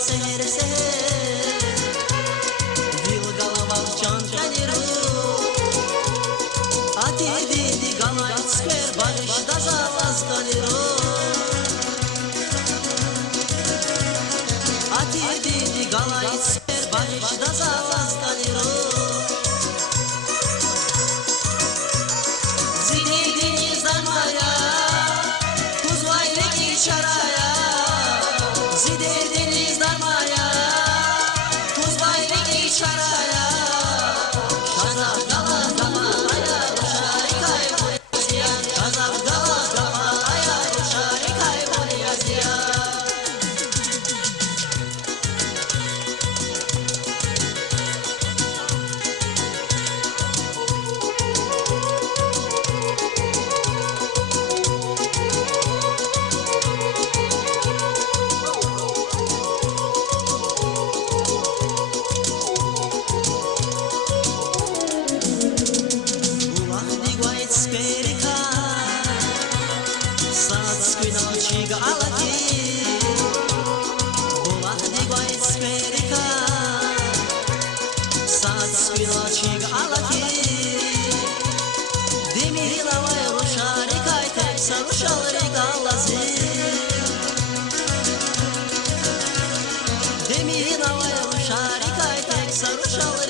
seher seher Dil galava çantaniru Ati didi galay skver Barışda zavaz kaniru Ati didi galay skver Barışda zavaz kaniru Şaraya, zide deniz darmaya, tuz bayrak şaraya, şazar gala galaya, roşari kaybolya, şazar gala galaya, roşari kaybolya. Sperika, satsky noci galaki, bolahdi guai sperika, satsky noci galaki, demiri lavai roshari kai tek sarushari galazi, demiri lavai roshari kai tek sarushari